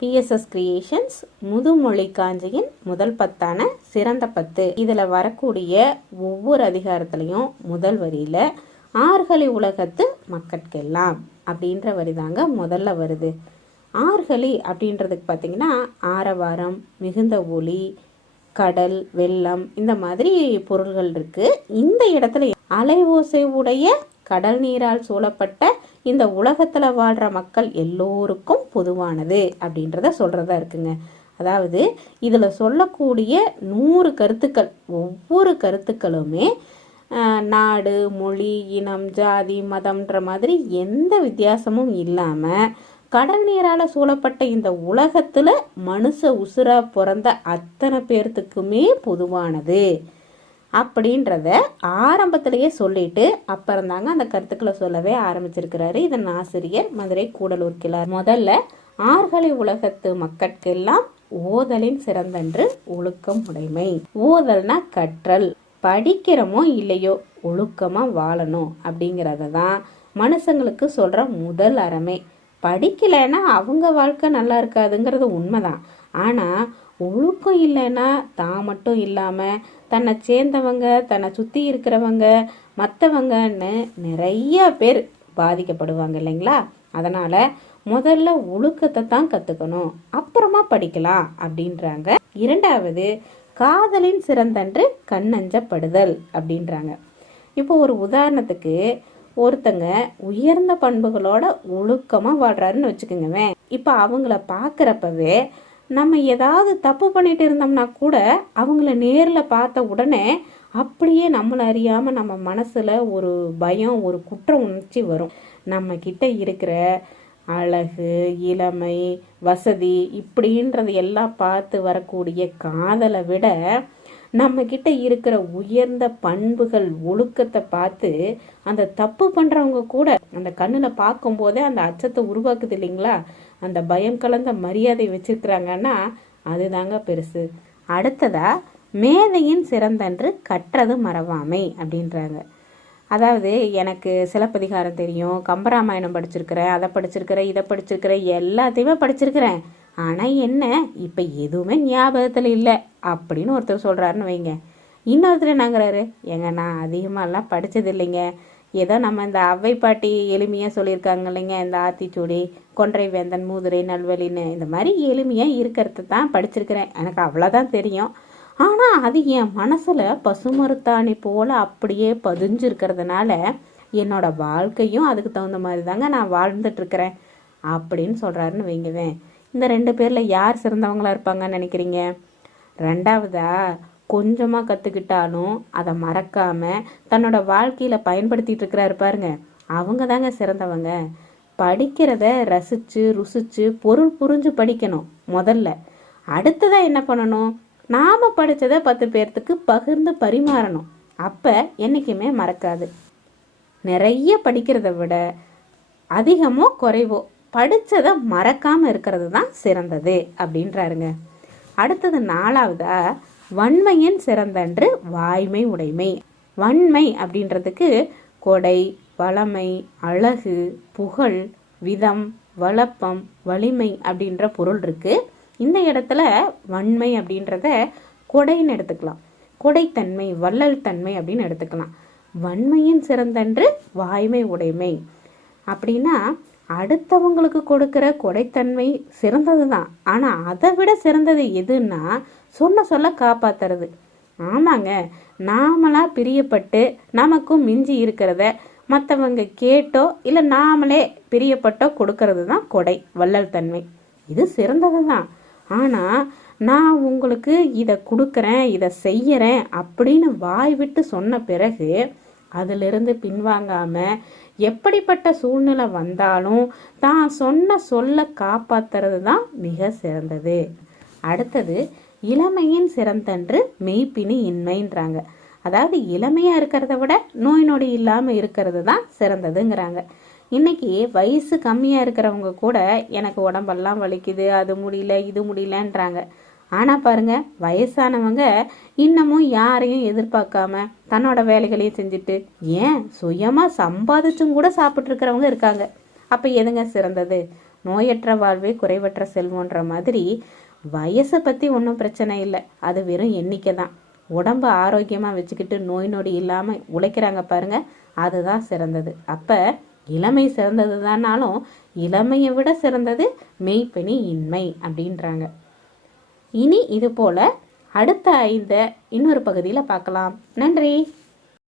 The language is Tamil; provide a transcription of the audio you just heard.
பிஎஸ்எஸ் கிரியேஷன்ஸ் முதுமொழி காஞ்சியின் முதல் பத்தான சிறந்த பத்து. இதில் வரக்கூடிய ஒவ்வொரு அதிகாரத்துலேயும் முதல் வரியில் ஆறுகளி உலகத்து மக்கட்கெல்லாம் அப்படின்ற வரி தாங்க முதல்ல வருது. ஆறுகளி அப்படின்றதுக்கு பார்த்தீங்கன்னா ஆரவாரம் மிகுந்த ஒளி கடல் வெள்ளம் இந்த மாதிரி பொருள்கள் இருக்குது இந்த இடத்துல அலை ஓசை உடைய கடல் நீரால் சூழப்பட்ட இந்த உலகத்தில் வாழ்கிற மக்கள் எல்லோருக்கும் பொதுவானது அப்படின்றத சொல்கிறதா இருக்குங்க. அதாவது இதில் சொல்லக்கூடிய நூறு கருத்துக்கள் ஒவ்வொரு கருத்துக்களுமே நாடு மொழி இனம் ஜாதி மதம்ன்ற மாதிரி எந்த வித்தியாசமும் இல்லாமல் கடல் நீரால் சூழப்பட்ட இந்த உலகத்தில் மனுஷ உசுராக பிறந்த அத்தனை பேர்த்துக்குமே பொதுவானது. அப்படின்றத ஆரம்பத்திலேயே சொல்லிட்டு அப்புறம் தாங்க அந்த கருத்துக்களை சொல்லவே ஆரம்பிச்சிருக்கிறாரு இதன் ஆசிரியர் மதுரை கூடலூர் கிளார் முதல்ல ஆறுகளை உலகத்து மக்கட்கெல்லாம் ஓதலின் சிறந்தன்று ஒழுக்கம் உடைமை. ஓதல்னா கற்றல். படிக்கிறோமோ இல்லையோ ஒழுக்கமா வாழணும் அப்படிங்கிறத தான் மனுஷங்களுக்கு சொல்ற முதல் அறமே. படிக்கலைன்னா அவங்க வாழ்க்கை நல்லா இருக்காதுங்கிறது உண்மைதான். ஆனா ஒழுக்கம் இல்லைன்னா தான் மட்டும் இல்லாம தன்னை சேர்ந்தவங்க தன்னை சுத்தி இருக்கிறவங்க மற்றவங்கன்னு நிறைய பேர் பாதிக்கப்படுவாங்க இல்லைங்களா? அதனால முதல்ல ஒழுக்கத்தை தான் கத்துக்கணும். அப்புறமா படிக்கலாம் அப்படின்றாங்க. இரண்டாவது காதலின் சிறந்தன்று கண்ணஞ்சப்படுதல் அப்படின்றாங்க. இப்போ ஒரு உதாரணத்துக்கு ஒருத்தங்க உயர்ந்த பண்புகளோட ஒழுக்கமா வாழ்றாருன்னு வச்சுக்கோங்கவே இப்போ அவங்கள பார்க்குறப்பவே நம்ம ஏதாவது தப்பு பண்ணிட்டு இருந்தோம்னா கூட அவங்கள நேரில் பார்த்த உடனே அப்படியே நம்மளை அறியாமல் நம்ம மனசில் ஒரு பயம் ஒரு குற்ற உணர்ச்சி வரும். நம்மக்கிட்ட இருக்கிற அழகு இளமை வசதி இப்படின்றது எல்லாம் பார்த்து வரக்கூடிய காதலை விட நம்ம கிட்ட இருக்கிற உயர்ந்த பண்புகள் ஒழுக்கத்தை பார்த்து அந்த தப்பு பண்றவங்க கூட அந்த கண்ணுல பார்க்கும் போதே அந்த அச்சத்தை உருவாக்குது இல்லைங்களா? அந்த பயம் கலந்த மரியாதை வச்சிருக்கிறாங்கன்னா அதுதாங்க பெருசு. அடுத்ததா மேதையின் சிறந்தன்று கற்றது மறவாமை அப்படின்றாங்க. அதாவது எனக்கு சிலப்பதிகாரம் தெரியும். கம்பராமாயணம் படிச்சிருக்கிறேன் அதை படிச்சிருக்கிறேன் இதை படிச்சிருக்கிறேன் எல்லாத்தையுமே படிச்சிருக்கிறேன். ஆனால் என்ன? இப்போ எதுவுமே ஞாபகத்தில் இல்லை. அப்படின்னு ஒருத்தர் சொல்கிறாருன்னு வைங்க. இன்னொருத்தர் என்னங்கிறாரு? ஏங்க நான் அதிகமாகலாம் படித்தது இல்லைங்க ஏதோ நம்ம இந்த அவ்வை பாட்டி எளிமையாக சொல்லியிருக்காங்க இல்லைங்க? இந்த ஆத்திச்சூடி கொன்றை வேந்தன் மூதுரை நல்வழின்னு. இந்த மாதிரி எளிமையாக இருக்கிறத தான் படிச்சிருக்கிறேன். எனக்கு அவ்வளோதான் தெரியும். ஆனால் அது என் மனசில் பசுமருத்தாணி போல் அப்படியே பதிஞ்சு இருக்கிறதுனால என்னோட வாழ்க்கையும் அதுக்கு தகுந்த மாதிரி தாங்க நான் வாழ்ந்துட்டு இருக்கிறேன். அப்படின்னு சொல்கிறாருன்னு வைங்கவேன் இந்த ரெண்டு பேரில் யார் சிறந்தவங்களா இருப்பாங்கன்னு நினைக்கிறீங்க? ரெண்டாவதா கொஞ்சமாக கற்றுக்கிட்டாலும் அதை மறக்காம தன்னோட வாழ்க்கையில் பயன்படுத்திட்டு இருக்கிறாரு பாருங்க. அவங்க தாங்க சிறந்தவங்க. படிக்கிறத ரசிச்சு ருசிச்சு பொருள் புரிஞ்சு படிக்கணும் முதல்ல. அடுத்ததாக என்ன பண்ணணும்? நாம படிச்சதை பத்து பேர்த்துக்கு பகிர்ந்து பரிமாறணும். அப்போ என்னைக்குமே மறக்காது. நிறைய படிக்கிறத விட அதிகமோ குறைவோ படித்ததை மறக்காமல் இருக்கிறது தான் சிறந்தது அப்படின்றாருங்க. அடுத்தது நாலாவதா வன்மையின் சிறந்தன்று வாய்மை உடைமை. வன்மை அப்படின்றதுக்கு கொடை வளமை அழகு புகழ் விதம் வளப்பம் வலிமை அப்படின்ற பொருள் இருக்கு. இந்த இடத்துல வன்மை அப்படின்றத கொடைன்னு எடுத்துக்கலாம். கொடைத்தன்மை வள்ளல் தன்மை அப்படின்னு எடுத்துக்கலாம். வன்மையின் சிறந்தன்று வாய்மை உடைமை. அப்படின்னா அடுத்தவங்களுக்கு கொடுக்கிற கொடைத்தன்மை சிறந்தது தான் ஆனால் அதை விட சிறந்தது எதுன்னா சொல்ல சொல்ல காப்பாத்துறது. ஆமாங்க நாமளா பிரியப்பட்டு நமக்கும் மிஞ்சி இருக்கிறத மற்றவங்க கேட்டோ இல்லை நாமளே பிரியப்பட்டோ கொடுக்கறது தான் கொடை வள்ளல் தன்மை. இது சிறந்தது தான் ஆனால் நான் உங்களுக்கு இதை கொடுக்குறேன் இதை செய்யறேன் அப்படின்னு வாய் விட்டு சொன்ன பிறகு அதிலிருந்து பின்வாங்காமல் எப்படிப்பட்ட சூழ்நிலை வந்தாலும் தான் சொன்ன சொல்ல காப்பாத்துறது தான் மிக சிறந்தது. அடுத்தது இளமையின் சிறந்தன்று மெய்ப்பினி இன்மைன்றாங்க. அதாவது இளமையா இருக்கிறத விட நோய் நொடி இல்லாம இருக்கிறது தான் சிறந்ததுங்கிறாங்க. இன்னைக்கு வயசு கம்மியா இருக்கிறவங்க கூட எனக்கு உடம்பெல்லாம் வலிக்குது அது முடியல இது முடியலன்றாங்க. ஆனால் பாருங்க வயசானவங்க இன்னமும் யாரையும் எதிர்பார்க்காம தன்னோட வேலைகளையும் செஞ்சுட்டு ஏன் சுயமாக சம்பாதிச்சும் கூட சாப்பிட்ருக்கிறவங்க இருக்காங்க. அப்போ எதுங்க சிறந்தது? நோயற்ற வாழ்வே குறைவற்ற செல்வன்ற மாதிரி வயசை பற்றி ஒன்றும் பிரச்சனை இல்லை. அது வெறும் எண்ணிக்கை தான். உடம்ப ஆரோக்கியமாக வச்சுக்கிட்டு நோய் நொடி இல்லாமல் உழைக்கிறாங்க பாருங்க அதுதான் சிறந்தது. அப்போ இளமை சிறந்தது தானாலும் இளமையை விட சிறந்தது மெய்ப்பெணி இன்மை அப்படின்றாங்க. இனி இதுபோல் அடுத்த இந்த இன்னொரு பகுதியில் பார்க்கலாம். நன்றி.